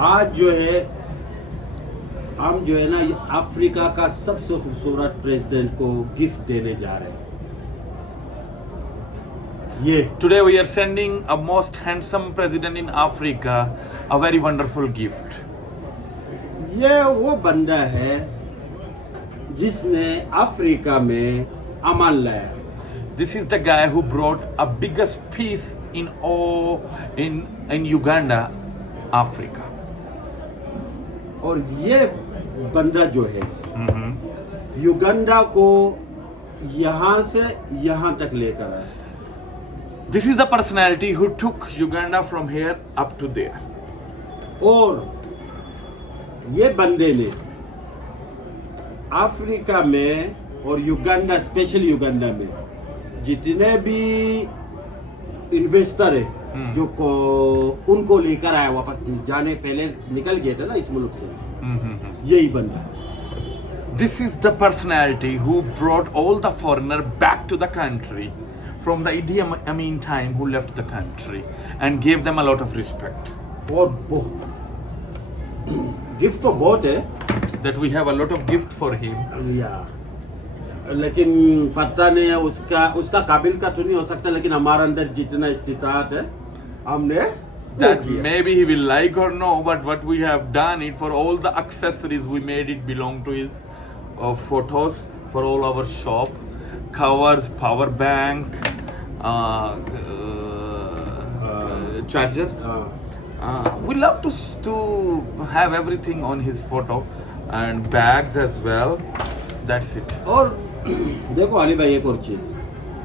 आज जो है हम जो है ना अफ्रीका का सबसे खूबसूरत प्रेसिडेंट को गिफ्ट देने जा रहे हैं। ये Today we are sending a most handsome president in Africa a very wonderful gift. ये वो बंदा है जिसने अफ्रीका में अमन लाया। This is the guy who brought a biggest peace in Uganda, Africa. और ये बंदा जो है युगांडा को यहाँ से यहाँ तक लेकर आया। This is the personality who took Uganda from here up to there. और ये बंदे ने अफ्रीका में और युगांडा, स्पेशल युगांडा में जितने भी इन्वेस्टर है जो को उनको लेकर आया वापस जाने पहले निकल गए थे ना इस मुल्क से, यही बंदा। This is the personality who brought all the foreigner back to the country from the Idi Amin time, who left the country and gave them a lot of respect. और गिफ्ट तो बहुत है That we have a lot of gift for him. या, लेकिन पता नहीं है उसका काबिल का तो नहीं हो सकता, लेकिन हमारे अंदर जितना इस्तिताअत है हमने That maybe he will like or no, but what we have done it for all the accessories we made it belong to his photos for all our shop, covers, power bank, charger. We love to have everything on his photo and bags as well. That's it. और देखो अली भाई, एक और चीज,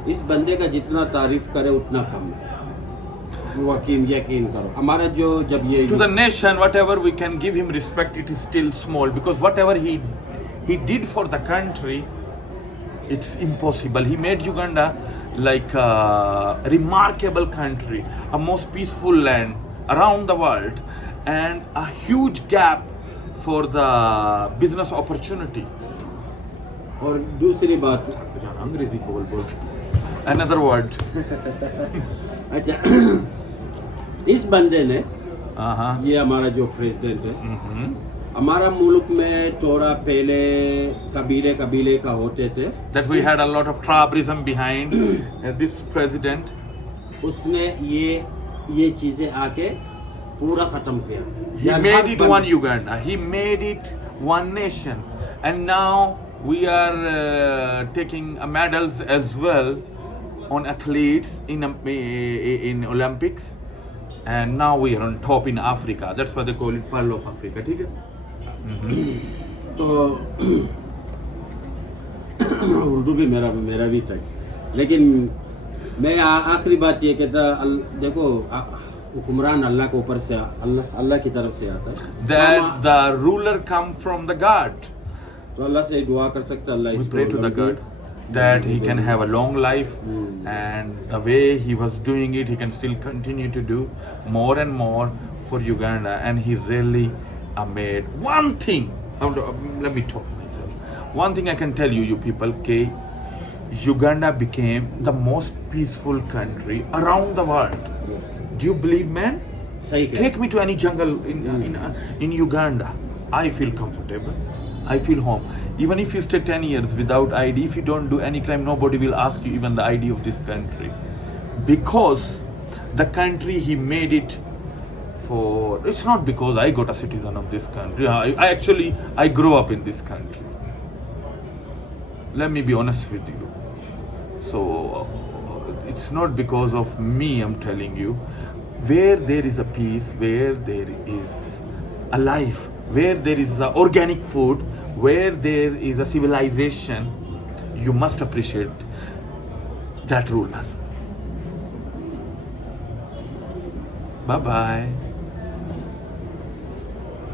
इस बंदे का जितना तारीफ करे उतना कम है। यकीन करो, हमारा जो जब ये To the nation, whatever we can give him respect, it is still small, because whatever he did for the country, it's impossible. He made Uganda like a remarkable country, a most peaceful land around the world, and a huge gap for the business opportunity. और दूसरी बात, अंग्रेजी बोल another word. अच्छा इस बंदे ने ये हमारा जो प्रेसिडेंट है, हमारा मुल्क में थोड़ा पहले कबीले का होते थे, That we had a lot of tribalism behind this president. उसने ये चीजें आके पूरा खत्म किया। He made it one Uganda. He made it one nation, and now we are taking medals as well on athletes in Olympics, and now we are on top in Africa. That's why they call it Pearl of Africa. ठीक है? तो उर्दू भी मेरा भी तक, लेकिन मैं आखिरी बात ये कहता, देखो हुक्मरान अल्लाह के ऊपर से, अल्लाह की तरफ से आता है। That the ruler come from the God. तो अल्लाह से दुआ कर सकते, अल्लाह We इसको pray to the God that he can have a long life, and the way he was doing it, he can still continue to do more and more for Uganda. And he really made one thing. Let me talk myself. One thing I can tell you, you people, okay, Uganda became the most peaceful country around the world. Do you believe, man? सही कह। Take me to any jungle in Uganda. I feel comfortable. I feel home. Even if you stay 10 years without ID, if you don't do any crime, nobody will ask you even the ID of this country. Because the country he made it for, it's not because I got a citizen of this country. I grew up in this country. Let me be honest with you. So it's not because of me, I'm telling you. Where there is a peace, where there is a life, where there is organic food, where there is a civilization, you must appreciate that ruler. Bye bye.